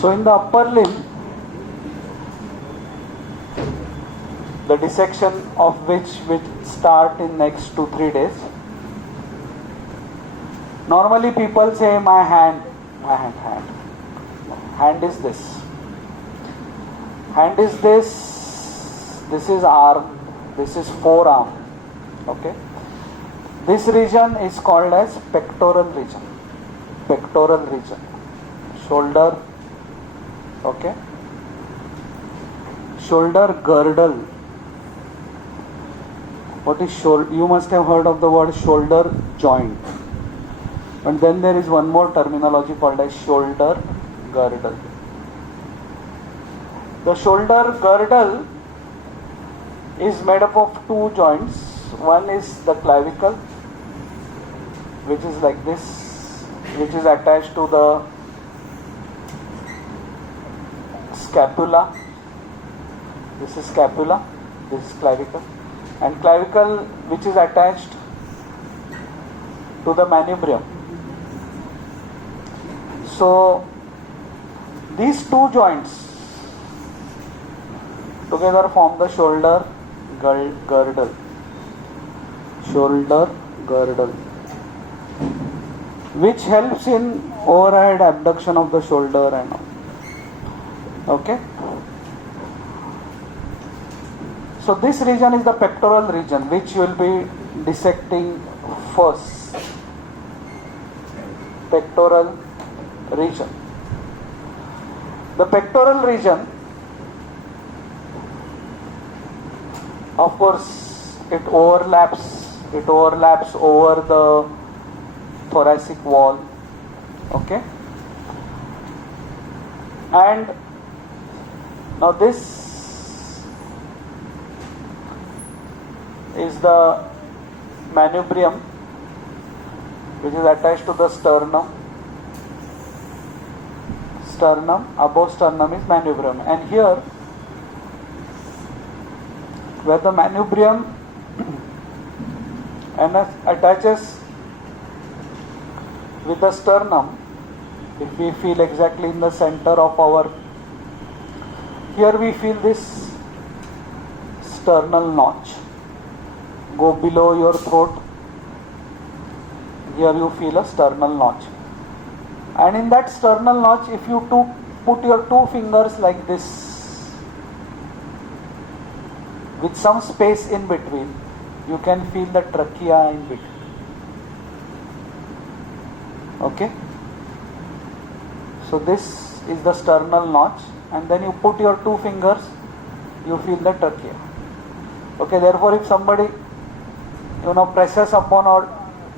So in the upper limb, the dissection of which will start in next 2-3 days. Normally people say my hand. Hand is this. Hand is this. This is arm. This is forearm. Okay. This region is called as pectoral region. Pectoral region. Shoulder. Okay. Shoulder girdle. What is shoulder? You must have heard of the word shoulder joint. And then there is one more terminology called as shoulder girdle. The shoulder girdle is made up of two joints. One is the clavicle, which is like this, which is attached to the scapula. This is scapula, this is clavicle. And clavicle which is attached to the manubrium. So these two joints together form the shoulder girdle. Shoulder girdle, which helps in overhead abduction of the shoulder and all. Okay. So this region is the pectoral region, which you will be dissecting first. Pectoral region. The pectoral region, of course, it overlaps over the thoracic wall. Okay. And now this is the manubrium, which is attached to the sternum. Above sternum is manubrium, and here where the manubrium attaches with the sternum, if we feel exactly in the center of our, here we feel this sternal notch go below your throat. Here you feel a sternal notch, and in that sternal notch, if you put your two fingers like this with some space in between, you can feel the trachea in between. Okay. So this is the sternal notch, and then you put your two fingers, you feel the trachea. Okay. Therefore, if somebody presses upon our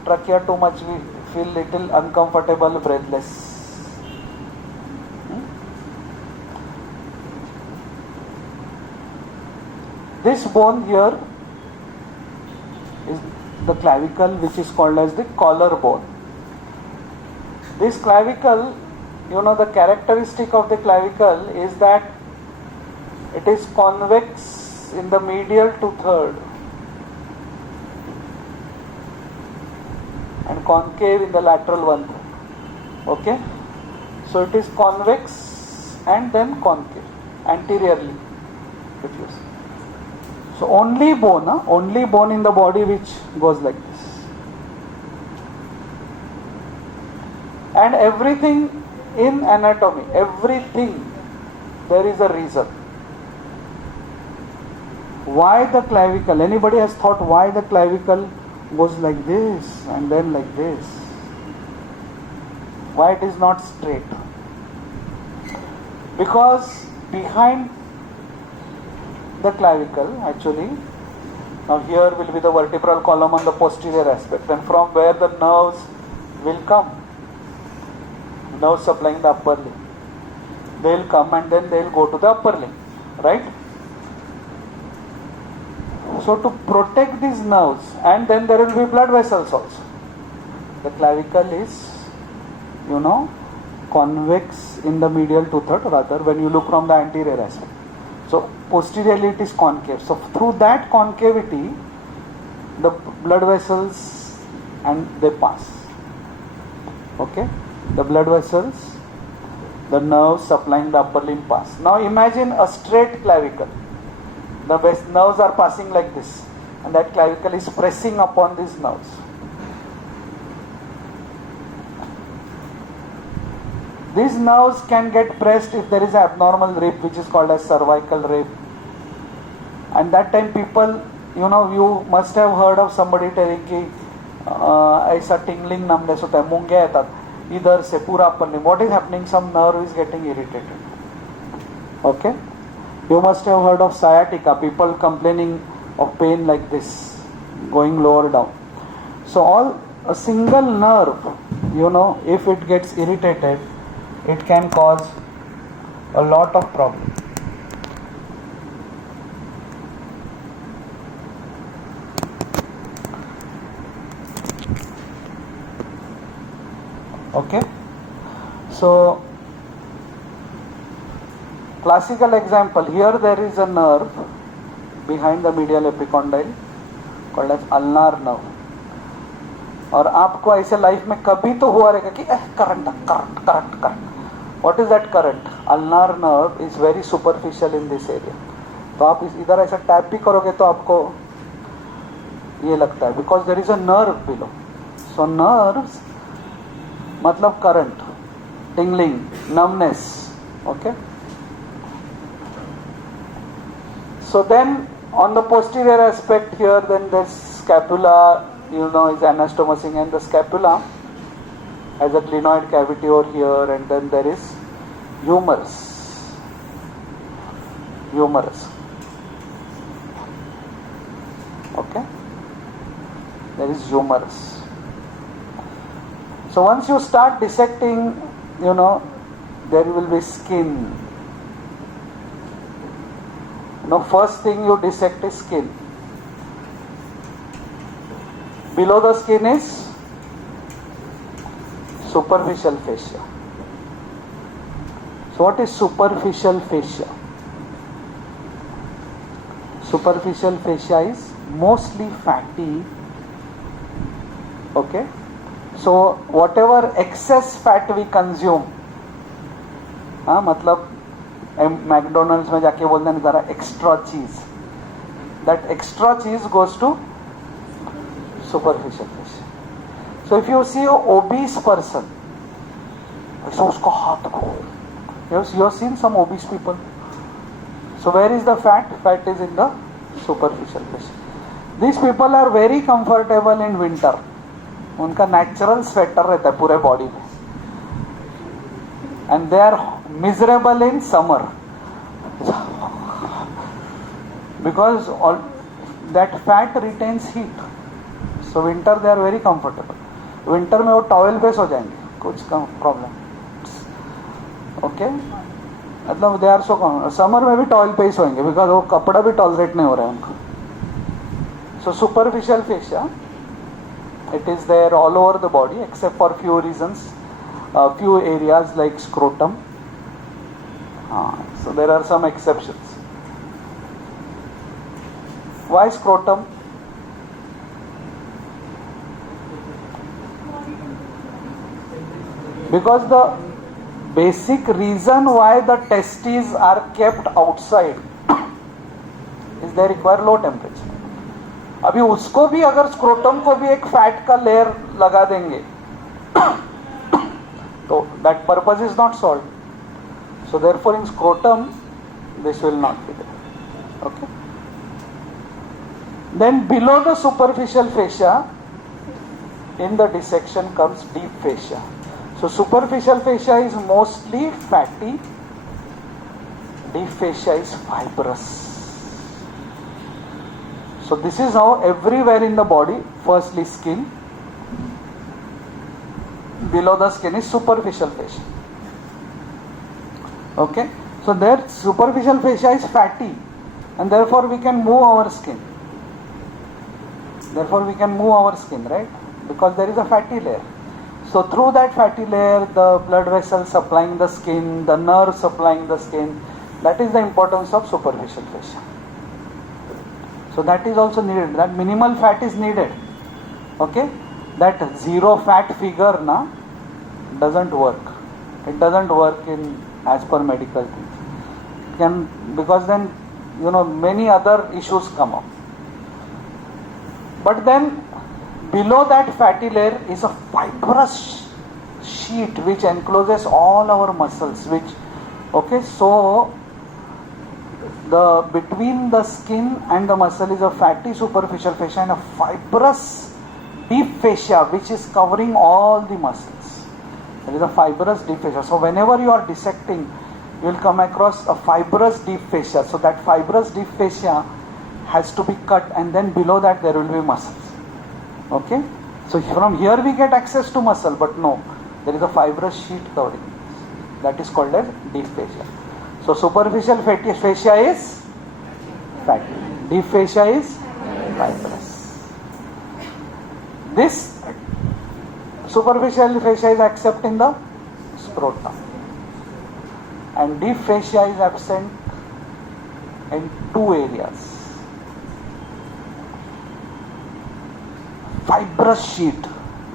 trachea too much, we feel little uncomfortable, breathless. This bone here is the clavicle, which is called as the collar bone. This clavicle, the characteristic of the clavicle is that it is convex in the medial two-third and concave in the lateral one-third. Okay? So it is convex and then concave, anteriorly, if you see. So only bone in the body which goes like this. And everything in anatomy, everything, there is a reason. Why the clavicle? Anybody has thought why the clavicle goes like this and then like this? Why it is not straight? Because behind the clavicle, actually, now here will be the vertebral column on the posterior aspect, and from where the nerves will come, nerves supplying the upper limb, they will come and then they will go to the upper limb, right? So to protect these nerves, and then there will be blood vessels also. The clavicle is, convex in the medial two-third, rather when you look from the anterior aspect. So posteriorly it is concave. So through that concavity, the blood vessels and they pass. Okay? The blood vessels, the nerves supplying the upper limb pass. Now imagine a straight clavicle. The nerves are passing like this, and that clavicle is pressing upon these nerves. These nerves can get pressed if there is an abnormal rib, which is called as cervical rib. And that time people, you must have heard of somebody telling कि ऐसा tingling numbness होता है, मूंगे येतात इधर से पूरा upper limb. What is happening? Some nerve is getting irritated. Okay? You must have heard of sciatica, people complaining of pain like this, going lower down. So a single nerve, if it gets irritated, it can cause a lot of problems. Okay? So, classical example, here there is a nerve behind the medial epicondyle called as ulnar nerve. और आपको ऐसे life में कभी तो हुआ रहेगा कि current. What is that current? Ulnar nerve is very superficial in this area. तो आप इधर ऐसा टैप भी करोगे तो आपको ये लगता है, because there is a nerve below. So nerves मतलब current, tingling, numbness. Okay. So then on the posterior aspect here, then there's scapula, is anastomosing, and the scapula has a glenoid cavity over here, and then there is humerus. Okay? There is humerus. So once you start dissecting, there will be skin. First thing you dissect is skin. Below the skin is superficial fascia. So what is superficial fascia? Superficial fascia is mostly fatty. Okay? So whatever excess fat we consume, मतलब McDonald's में जाके बोलते हैं जरा extra चीज, that extra cheese goes to superficial fascia. So if you see an obese person, so उसको हाथ को, you have seen some obese people. So where is the fat? Fat is in the superficial fascia. These people are very comfortable in winter. उनका natural sweater रहता है पूरे body में. And they are miserable in summer because all that fat retains heat. So winter they are very comfortable. Winter में वो towel पे सो जाएंगे, कुछ कम problem. Okay? मतलब they are so comfortable. Summer में भी towel पे ही सोएंगे because वो कपड़ा भी tolerate नहीं हो रहा है उनको. So superficial fascia, it is there all over the body except for few reasons. Few areas like scrotum. So there are some exceptions. Why scrotum? Because the basic reason why the testes are kept outside is they require low temperature. अभी उसको भी अगर scrotum को भी एक fat का layer लगा देंगे तो that purpose is not solved. So therefore in scrotum this will not be there. Okay. Then below the superficial fascia in the dissection comes deep fascia. So superficial fascia is mostly fatty, deep fascia is fibrous. So this is how everywhere in the body, firstly skin, below the skin is superficial fascia. Okay, so there superficial fascia is fatty and therefore we can move our skin. Right? Because there is a fatty layer. So through that fatty layer, the blood vessels supplying the skin, the nerve supplying the skin, that is the importance of superficial fascia. So that is also needed. That minimal fat is needed. Okay? That zero fat figure doesn't work. It doesn't work in as per medical things. Because then many other issues come up. But then below that fatty layer is a fibrous sheet which encloses all our muscles. So between the skin and the muscle is a fatty superficial fascia and a fibrous deep fascia which is covering all the muscles. There is a fibrous deep fascia. So whenever you are dissecting, you will come across a fibrous deep fascia. So that fibrous deep fascia has to be cut, and then below that there will be muscles. Okay? So from here we get access to muscle, but no, there is a fibrous sheet covering. That is called as deep fascia. So superficial fascia is fatty. Deep fascia is fibrous. This superficial fascia is accept in the scrotum, and deep fascia is absent in two areas. Fibrous sheet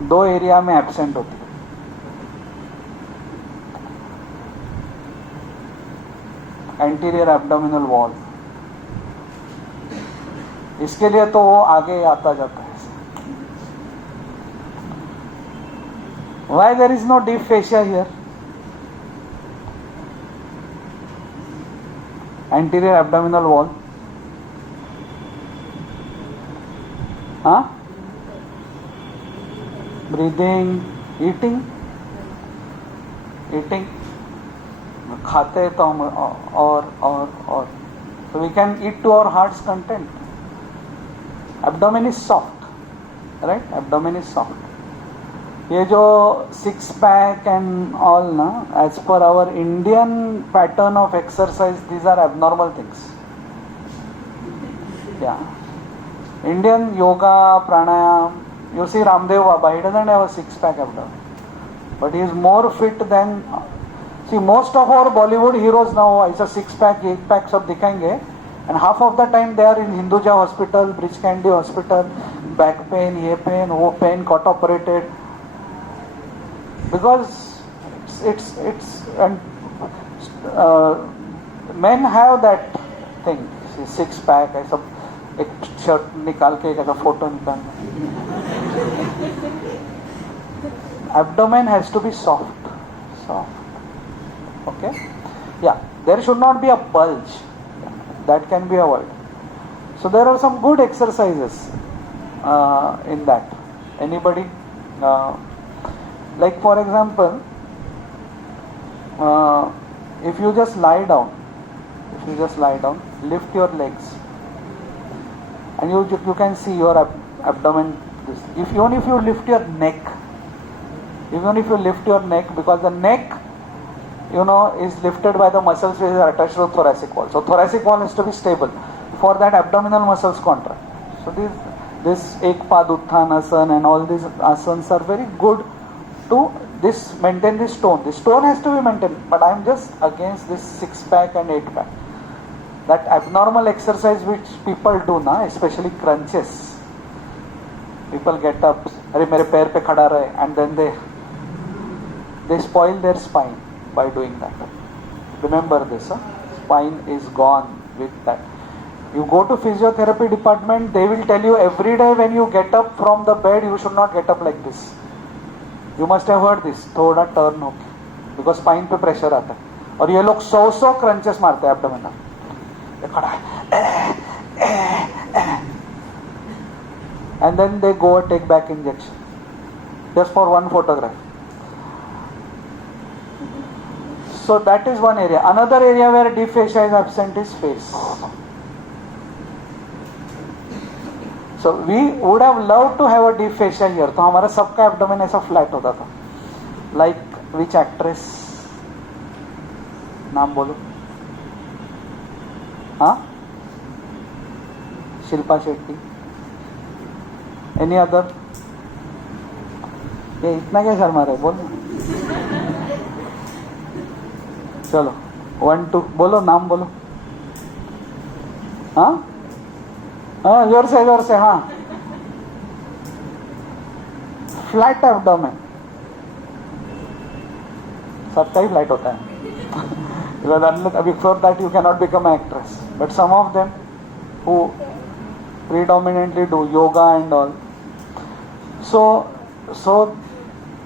2 area में absent होती है. Anterior abdominal wall, इसके लिए तो वो आगे आता जाता है. Why there is no deep fascia here? Anterior abdominal wall. Huh? Breathing, eating. खाते हैं तो हम और. So we can eat to our heart's content. Abdomen is soft, right? Abdomen is soft. ये जो 6 pack and all ना, as per our Indian pattern of exercise, these are abnormal things. Yeah. Indian yoga, pranayam. You see Ramdev Baba, he doesn't have a 6 pack abdomen, but he is more fit than. See, most of our Bollywood heroes now, ऐसा 6 pack, 8 pack सब दिखाएंगे, and half of the time they are in Hinduja hospital, Bridge Candy hospital, back pain, ये pain, वो pain, got operated. Because it's and men have that thing, 6 pack, ऐसा एक shirt निकाल के एक ऐसा फोटो निकाल. Abdomen has to be soft. Okay, yeah, there should not be a bulge. That can be avoided. So there are some good exercises in that. Anybody? Like for example, if you just lie down, lift your legs, and you can see your abdomen. Even if you lift your neck, because the neck, is lifted by the muscles which are attached to the thoracic wall. So thoracic wall has to be stable. For that, abdominal muscles contract. So this Ekpad Utthan Asana and all these asanas are very good to maintain this tone. This tone has to be maintained, but I am just against this 6 pack and 8 pack. That abnormal exercise which people do now, especially crunches. People get up, अरे मेरे पैर पे खड़ा रहे, and then they spoil their spine by doing that. Remember this, spine is gone with that. You go to physiotherapy department, they will tell you every day when you get up from the bed, you should not get up like this. You must have heard this, थोड़ा turn होके, because spine पे pressure आता है. और ये लोग 100 crunches मारते हैं abdominal. ये खड़ा है, and then they go and take back injection just for one photograph. So that is one area. Another area where deep fascia is absent is face. So we would have loved to have a deep fascia here. तो हमारा सबका abdomen ऐसा flat होता था. Like which actress? नाम बोलो. हाँ? Shilpa Shetty. Any other? ये इतना क्या शर्मा रहे, बोल. चलो 1 2 बोलो, नाम बोलो. हाँ हाँ, जोर से हाँ. Flat abdomen. सबका ही फ्लाइट होता है. Because before that you cannot become an actress. But some of them who predominantly do yoga and all. So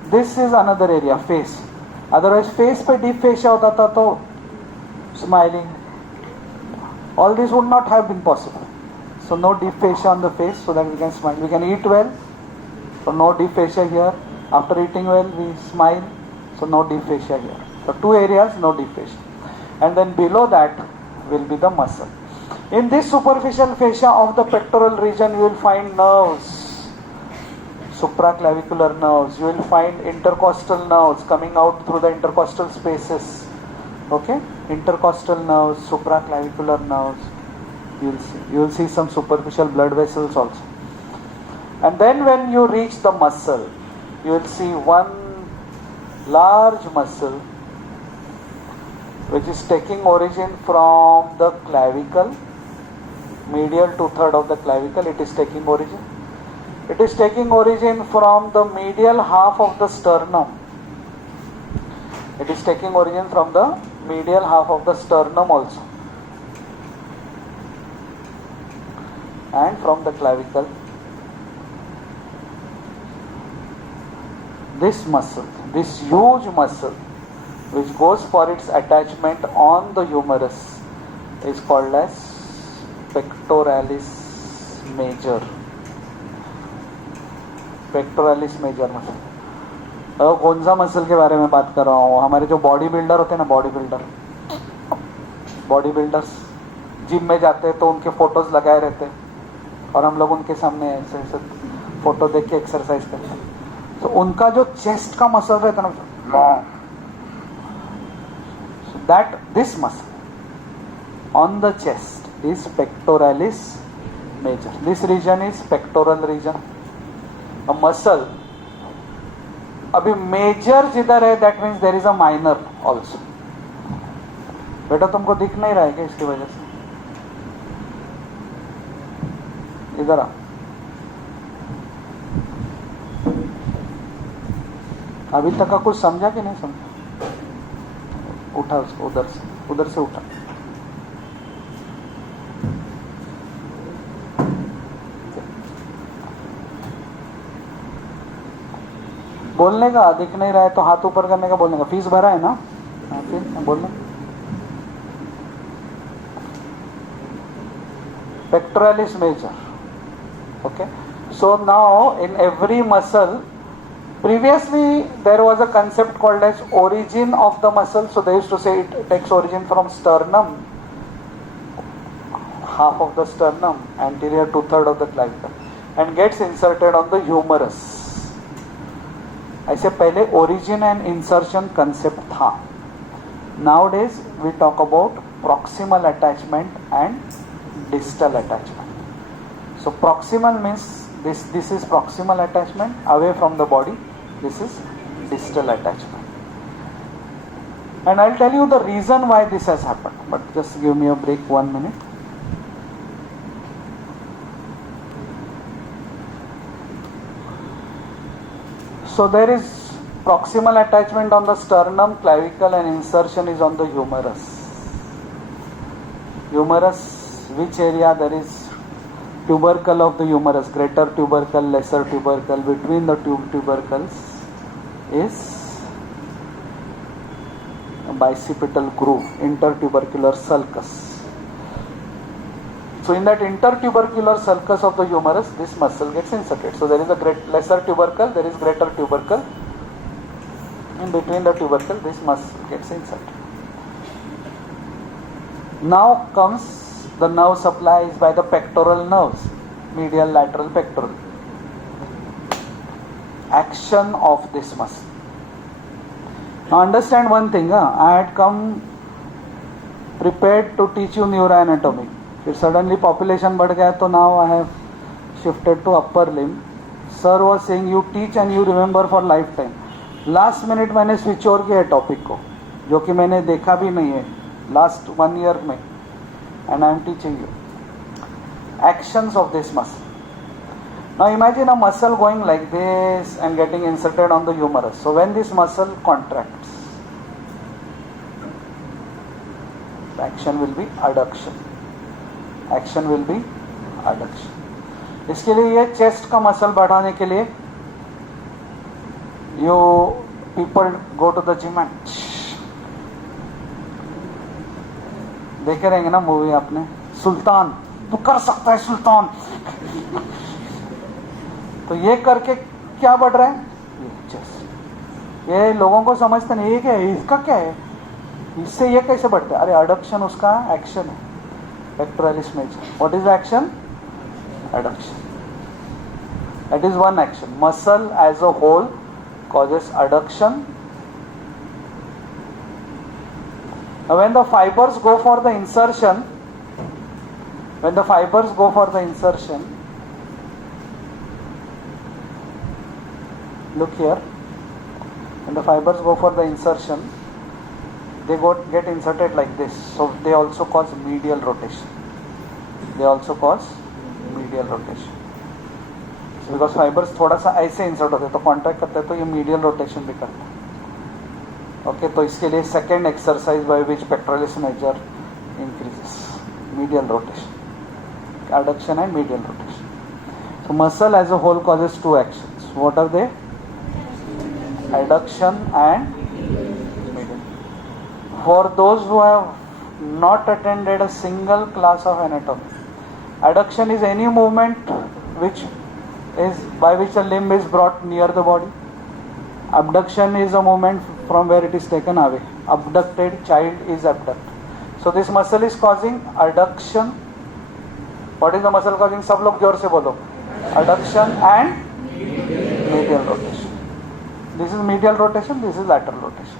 this is another area, face. Otherwise face पे deep fascia होता था तो smiling, all this would not have been possible. So no deep fascia on the face so that we can smile. We can eat well, so no deep fascia here. After eating well we smile, so no deep fascia here. So two areas, no deep fascia. And then below that will be the muscle. In this superficial fascia of the pectoral region you will find nerves, supraclavicular nerves. You will find intercostal nerves coming out through the intercostal spaces. Okay, intercostal nerves, supraclavicular nerves. You will see some superficial blood vessels also. And then when you reach the muscle, you will see one large muscle which is taking origin from the clavicle, medial 2/3 of the clavicle. It is taking origin. It is taking origin from the medial half of the sternum. It is taking origin from the medial half of the sternum also, and from the clavicle. This muscle, this huge muscle which goes for its attachment on the humerus is called as pectoralis major. Pectoralis major muscle. अब कौन सा muscle के बारे में बात कर रहा हूँ? हमारे जो बॉडी बिल्डर होते हैं ना, बॉडी बिल्डर्स जिम में जाते हैं तो उनके फोटोज लगाए रहते हैं और हम लोग उनके सामने ऐसे ऐसे फोटो देख के एक्सरसाइज करते हैं. तो उनका जो चेस्ट का मसल रहता है ना, that this muscle on the chest is pectoralis major. This region is pectoral region. A muscle, अभी मेजर जिधर है that means there is a minor also. बेटा तुमको दिख नहीं रहा है क्या इसकी वजह से? इधर आ. अभी तक का कुछ समझा कि नहीं समझा? उठा उसको उधर से उठा. बोलने का दिख नहीं रहा है तो हाथ ऊपर करने का, बोलने का. फीस भरा है ना? फिर बोलना. Pectoralis major. Okay. So now in every muscle, previously there was a concept called as origin of the muscle. So they used to say it takes origin from sternum, half of the sternum, anterior 2/3 of the clavicle, and gets inserted on the humerus. ऐसे पहले origin and insertion concept था. Nowadays we talk about proximal attachment and distal attachment. So proximal means this is proximal attachment away from the body. This is distal attachment. And I'll tell you the reason why this has happened. But just give me a break 1 minute. So there is proximal attachment on the sternum, clavicle, and insertion is on the humerus. Humerus, which area? There is tubercle of the humerus, greater tubercle, lesser tubercle. Between the tubercles is a bicipital groove, intertubercular sulcus. So in that intertubercular sulcus of the humerus, this muscle gets inserted. So there is a lesser tubercle, there is greater tubercle. In between the tubercle, this muscle gets inserted. Now comes the nerve supply is by the pectoral nerves, medial, lateral, pectoral. Action of this muscle. Now understand one thing, I had come prepared to teach you neuroanatomy. फिर suddenly population बढ़ गया तो now I have shifted to upper limb. Sir was saying you teach and you remember for lifetime. Last minute मैंने switch over किया topic को, जो कि मैंने देखा भी नहीं है last 1 year में, and I am teaching you actions of this muscle. Now imagine a muscle going like this and getting inserted on the humerus. So when this muscle contracts, action will be adduction. Action will be adduction. इसके लिए ये chest का muscle बढ़ाने के लिए you people go to the gym and देखे रहेंगे ना मूवी आपने, सुल्तान तू कर सकता है सुल्तान. तो ये करके क्या बढ़ रहा है, ये लोगों को समझते नहीं. ये क्या है, इसका क्या है, इससे ये कैसे बढ़ता है. अरे अडक्शन उसका एक्शन है, pectoralis major. What is action, adduction. That is one action. Muscle as a whole causes adduction. Now when the fibers go for the insertion, look here, when the fibers go for the insertion, they get inserted like this. So they also cause medial rotation. So because fibers थोड़ा सा ऐसे insert होते हैं तो contract करते हैं तो ये मीडियल रोटेशन भी करता है. ओके, तो इसके लिए second exercise by which pectoralis major increases, medial rotation, adduction and medial rotation. So muscle as a whole causes two actions. What are they? Adduction and medial. For those who have not attended a single class of anatomy, adduction is any movement by which a limb is brought near the body. Abduction is a movement from where it is taken away. Abducted child is abducted. So this muscle is causing adduction. What is the muscle causing? सब लोग जोर से बोलो. Adduction and medial rotation. This is medial rotation, this is lateral rotation.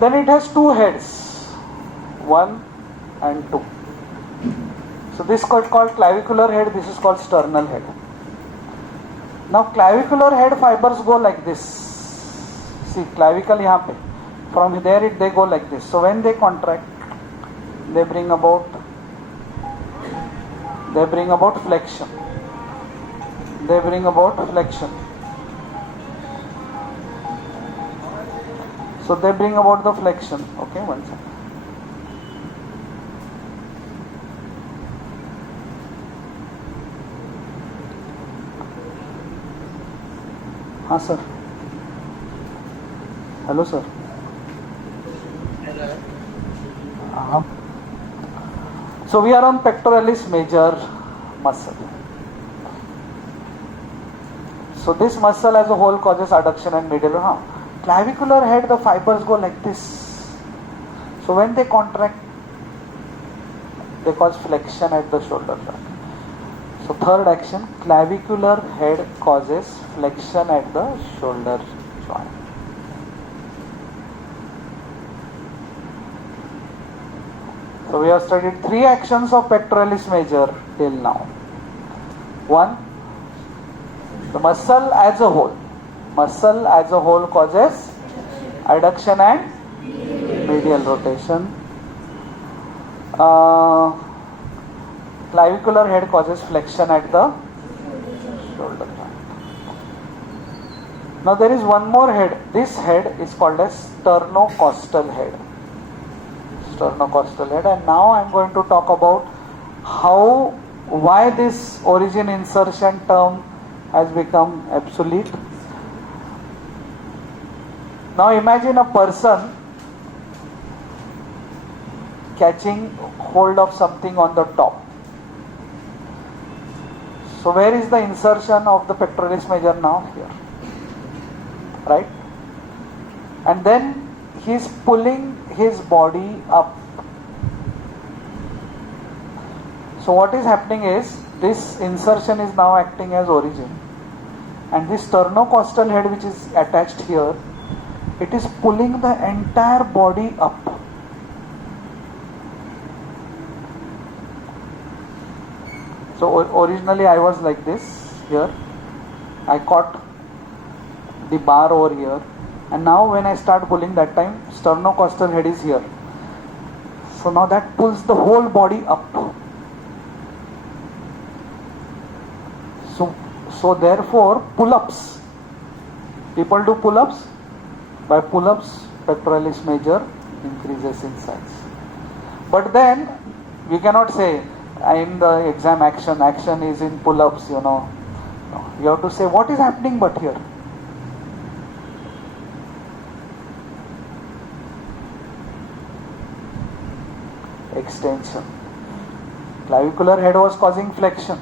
Then it has two heads, 1 and 2. So this is called clavicular head, this is called sternal head. Now clavicular head fibers go like this. See, clavicle यहाँ पे. From there they go like this. So when they contract, they bring about flexion. So they bring about the flexion. Okay, one second. हाँ sir, hello sir. हाँ. So we are on pectoralis major muscle. So this muscle as a whole causes adduction and medial. Clavicular head, the fibers go like this. So when they contract, they cause flexion at the shoulder joint. So third action, clavicular head causes flexion at the shoulder joint. So we have studied three actions of pectoralis major till now. One, the muscle as a whole causes adduction and medial rotation. Clavicular head causes flexion at the shoulder joint. Now there is one more head. This head is called as sternocostal head. And now I am going to talk about why this origin insertion term has become obsolete. Now imagine a person catching hold of something on the top. So where is the insertion of the pectoralis major now? Here, right? And then he is pulling his body up. So what is happening is, this insertion is now acting as origin, and this sternocostal head which is attached here, it is pulling the entire body up. So originally I was like this here, I caught the bar over here, and now when I start pulling, that time sternocostal head is here. So now that pulls the whole body up. So therefore pull-ups, people do pull-ups. By pull-ups, pectoralis major increases in size. But then we cannot say in the exam action is in pull-ups, No. You have to say what is happening but here. Extension. Clavicular head was causing flexion.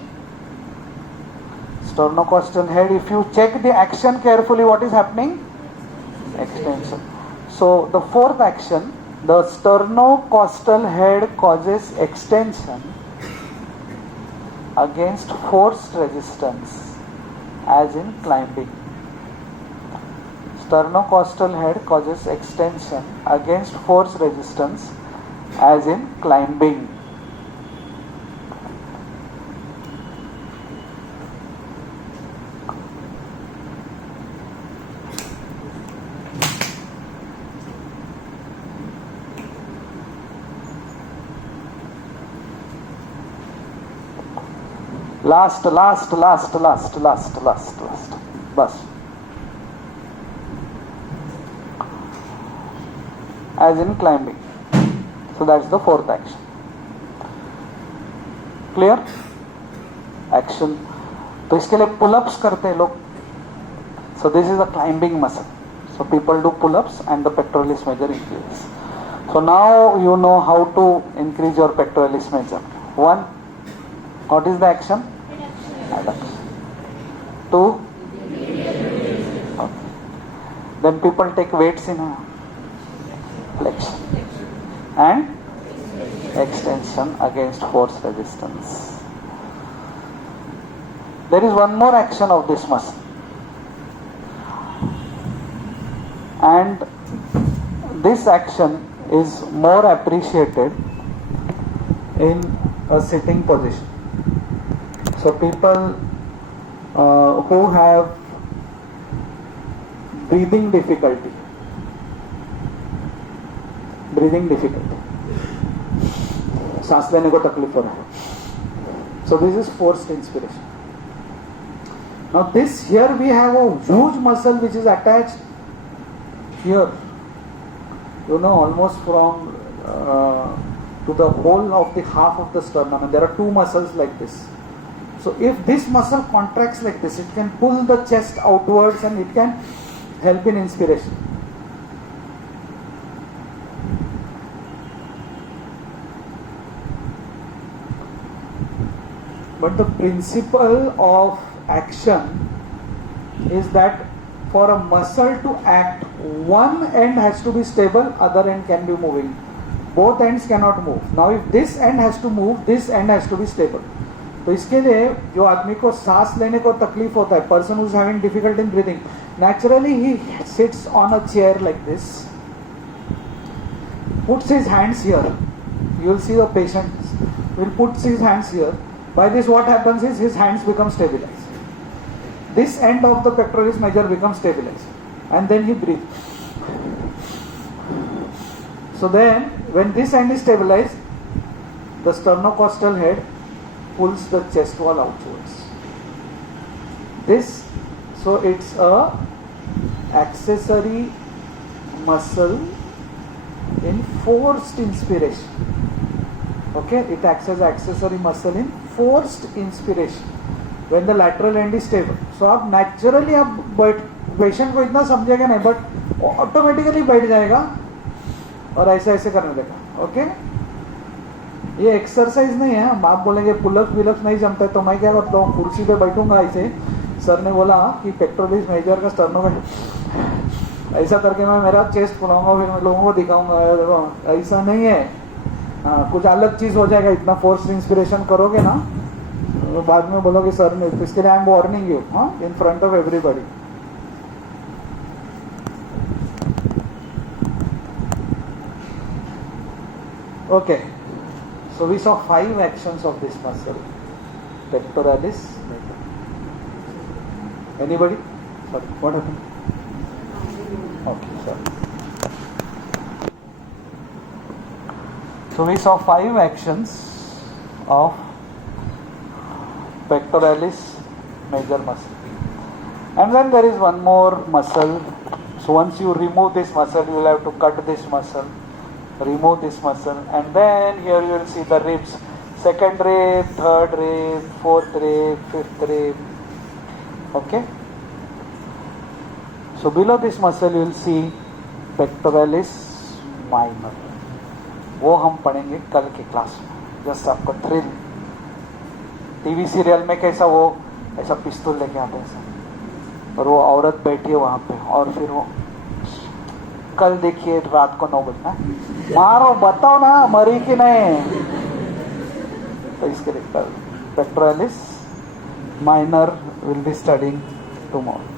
Sternocostal head, if you check the action carefully, what is happening? Extension. So the fourth action, the sternocostal head causes extension against forced resistance, as in climbing. Sternocostal head causes extension against forced resistance, as in climbing. Last. Bas. As in climbing. So that's the fourth action. Clear? Action. तो इसके लिए pull-ups करते हैं लोग. So this is a climbing muscle. So people do pull-ups and the pectoralis major increases. So now you know how to increase your pectoralis major. 1. What is the action? Adduction. 2. Okay. Then people take weights in flexion and extension against force resistance. There is one more action of this muscle, and this action is more appreciated in a sitting position. So people who have breathing difficulty, सांस लेने को तकलीफ हो रहा है. So this is forced inspiration. Now this, here we have a huge muscle which is attached here, almost from to the whole of the half of the sternum, and there are two muscles like this. So if this muscle contracts like this, it can pull the chest outwards and it can help in inspiration. But the principle of action is that for a muscle to act, one end has to be stable, other end can be moving. Both ends cannot move. Now if this end has to move, this end has to be stable. तो इसके लिए जो आदमी को सांस लेने को तकलीफ होता है, person who is having difficulty in breathing, naturally he sits on a chair like this, puts his hands here. You will see the patient will put his hands here. By this what happens is his hands become stabilized. This end of the pectoralis major becomes stabilized, and then he breathes. So then when this end is stabilized, the sternocostal head pulls the chest wall outwards. This, so it's a accessory muscle in forced inspiration. Okay, it acts as accessory muscle in forced inspiration when the lateral end is stable. So आप naturally आप patient को इतना समझेगा नहीं, but automatically बैठ जाएगा और ऐसे ऐसे करने देगा. ओके, ये एक्सरसाइज नहीं है. आप बोलेंगे पुलअप्स विलअप्स नहीं जमता है, तो मैं क्या करता हूँ, कुर्सी पे बैठूंगा ऐसे. सर ने बोला कि पेक्टोरलिस मेजर का स्टर्नो में ऐसा करके मैं मेरा चेस्ट फुलाऊंगा, फिर मैं लोगों को दिखाऊंगा. ऐसा नहीं है. हाँ, कुछ अलग चीज हो जाएगा. इतना फोर्स इंस्पिरेशन करोगे ना, तो बाद में बोलोगे सर ने. इसके लिए I am warning you in front of everybody. Okay, so we saw 5 actions of this muscle, pectoralis major. Anybody? Sorry, what happened? Okay, sorry. So we saw 5 actions of pectoralis major muscle. And then there is one more muscle. So once you remove this muscle, you will have to cut this muscle. remove this muscle, and then here you will see the ribs, second rib, third rib, fourth rib, fifth rib. Okay, so below this muscle you will see pectoralis minor. वो हम पढ़ेंगे कल के class में. Just आपको thrill. TV serial में कैसा वो ऐसा पिस्तौल लेके आते हैं ऐसा, और वो औरत बैठी है वहां पे, और फिर वो कल देखिए रात को 9 बजे मारो, बताओ ना मरी कि नहीं. तो इसके लिए pectoralis minor will be studying tomorrow.